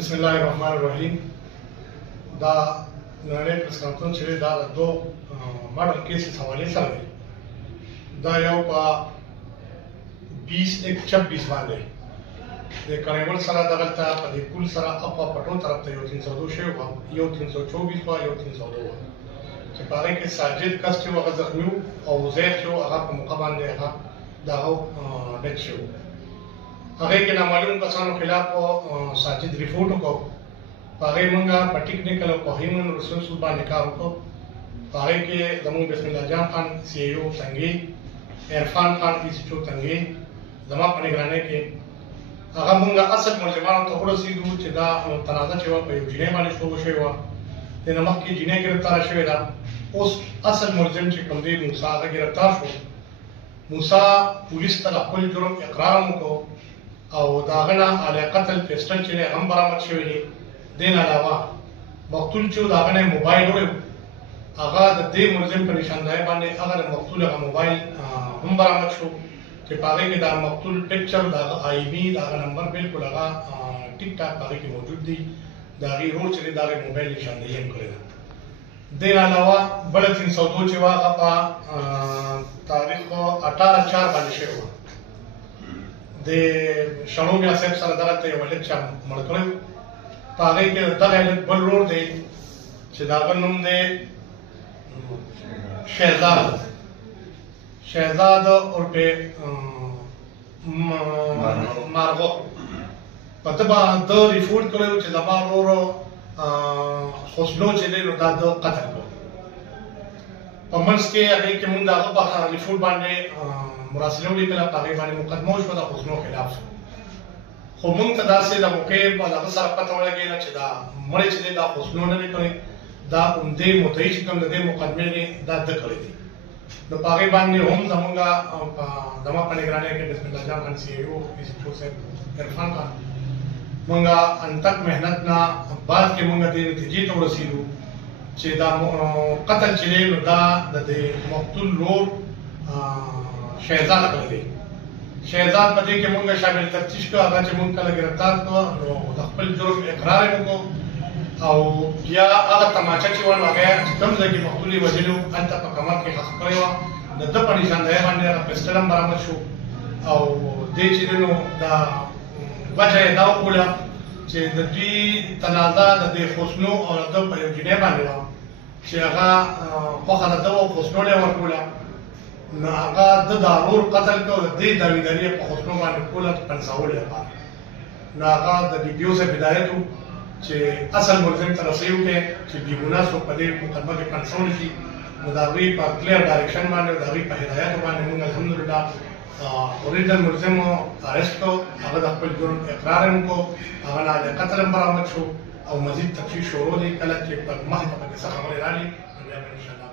بسم الله الرحمن الرحیم. دا نړۍ پریس کانفرنس چې دا د دوه ماډل کیسز حوالې سره دی. دا یو په 20/1/26 باندې د کانیول سره دغلته په دې پول سره اپا پټو طرف ته یو 302 شوی و، یو 324 و، یو 302 و چې په هغې کې ساجد کس چې هغه زخمي و او زید چې هغه په موقع باندې هغه د هغه ډیت شوی و. هغې کې نامعلوم کسانو خلاف ساجد ریپورټ وکړو. په هغې موږ په ټیکنیکل او په هیومن ریسورس باندې کار وکړو. په هغې کې زموږ بسم الله جان خان سی ای او تنګي، عرفان خان ای سی او تنګي، زما په نگرانۍ کې هغه موږ اصل ملزمانو ته ورسېدو چې دا تنازع چې وه په یو جینۍ باندې شروع شوې وه. د نه مخکې جینۍ ګرفتاره شوې ده. اوس اصل ملزم چې کوم دی موسی هغه ګرفتار شو. موسی پولیس ته د خپل جرم اقرار هم وکړو او د هغه نه اعلی قتل پسټل چې دی هم برآمد شوی دی. دې نه علاوه مقتول چې و د هغه نه موبایل وړی و، هغه د دې ملزم په نشاندهۍ باندې هغه د مقتول هغه موبایل هم برآمد شو چې په هغې کې د مقتول پکچر د هغه آی بي د هغه نمبر بالکل هغه ټیک ټاک په هغې کې موجود دی. د هغې رور چې دی د هغې موبایل نشاندهي هم کړې ده. دې نه علاوه بله 302 چې وه هغه په تاریخ 18/4 باندې شوې وه. د شړو میا صاحب سره دغلته یو هلک چا مړ کړی و. په هغې کې دغه هلک بل ورور دی چې د هغه نوم دی شهزاد عرفې مارغو. په ده به ده ریپورټ کړی و چې زما ورور خسرو چې دی نو دا ده قتل کړو. په منځ کې هغې کې مونږ د هغه په ریپورټ باندې مراسله ولیکله، په هغې باندې مقدمه وشوه د خسرو خلاف شو. خو مونږ ته داسې د موقع په هغه سره پته ولګېده چې دا مړی چې دی دا خسرو نه دی کړی، دا عمدې مدعي چې کوم د دې مقدمې دی دا ده کړی دی. نو په هغې باندې هم زمونږ زما په نګرانۍ کې بسم الله جان خان سی ای او ای سی او صاحب عرفان خان مونږ انتق محنت نه بعد کې مونږ دې نتیجې ته ورسېدو چې دا قتل چې دی نو دا د دې مقتول ورور شهزاد کړی دی. شهزاد په دې کې مونږ شامل تفتیش کړو. هغه چې مونږ کله ګرفتار کړو نو د خپل جرم اقرار یې وکړو او بیا هغه تماچه چې وه نو هغه چې کوم ځای کې مقتول یې وژلي و هلته په کمر کې ښخ کړې وه. د ده په نشاندهۍ باندې هغه پسټل هم برآمد شو او دې چې دی نو دا وجه یې دا وبوله چې د دوی تنازع د دې حسنو او د ده په یو جینۍ باندې وه چې هغه خوښه د ده وه او حسنو له یې ورکوله. نو هغه ده دا ورور قتل کړ او د دې داویداري یې په حسنو باندې کوله پنځولو لپاره. نو هغه د بي پي او صاحب هدایت و چې اصل ملزم ته رسۍ وکړي چې بېګناه څوک په دې مقدمه کې پنځول شي. نو د هغوی په کلیر ډایرکشن باندې د هغوی په هدایاتو باندې موږ الحمدلله اوریجنل ملزم ارسټ کړو. هغه د خپل جرم اقرار هم وکړو، هغه نه اعلی قتل هم برآمد شو او مزید تفتیش شروع دی. کله چې په مخې ته پکې څه خبرې رالي نو بیا به انشاءالله